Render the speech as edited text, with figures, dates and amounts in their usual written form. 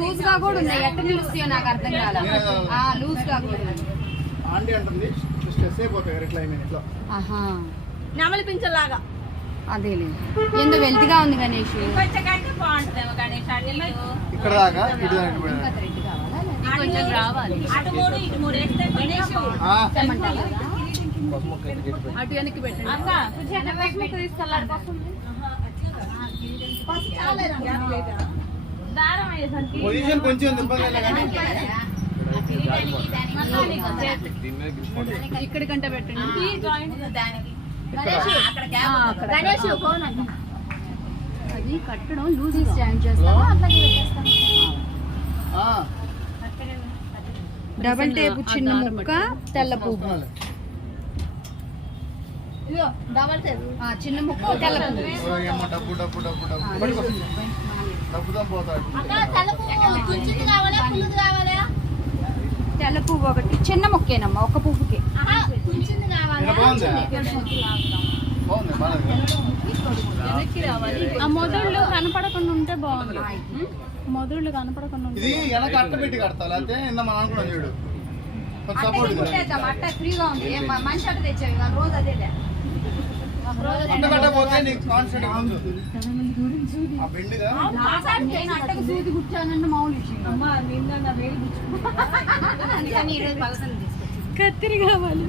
Loose గా కూడా ఉన్నాయి. ఎట్ట నిలుస్తాయో నాకు అర్థం కాదు. లూజ్ గా కూడా నెమలి పింఛలాగా అదే లేదు. ఎంతో వెల్తిగా ఉంది గణేష్. అటు వెనక్కి పెట్టండి. ఇక్కడ కంటే పెట్టండి. అది కట్టడం లూజ్ స్టాండ్ చేస్తావా అట్లాగే పెట్టేస్తాను. డబల్ టేప్ చిన్న ముక్క తెల్ల పువ్వు. చిన్న ముక్క తెల్ల తెల్ల పువ్వు ఒకటి. చిన్న ముక్కేనమ్మా ఒక పువ్వుకి. ఆ మొదళ్ళు కనపడకుండా ఉంటే బాగుంది. మొదళ్ళు కనపడకుండా ఉంటే అట్ట ఫ్రీగా ఉంది. మనిషి అట్ట తెచ్చావు రోజు అదే నేను అట్టకు దూది కూర్చానంటే మామూలు విషయం. కత్తిరి కావాలి.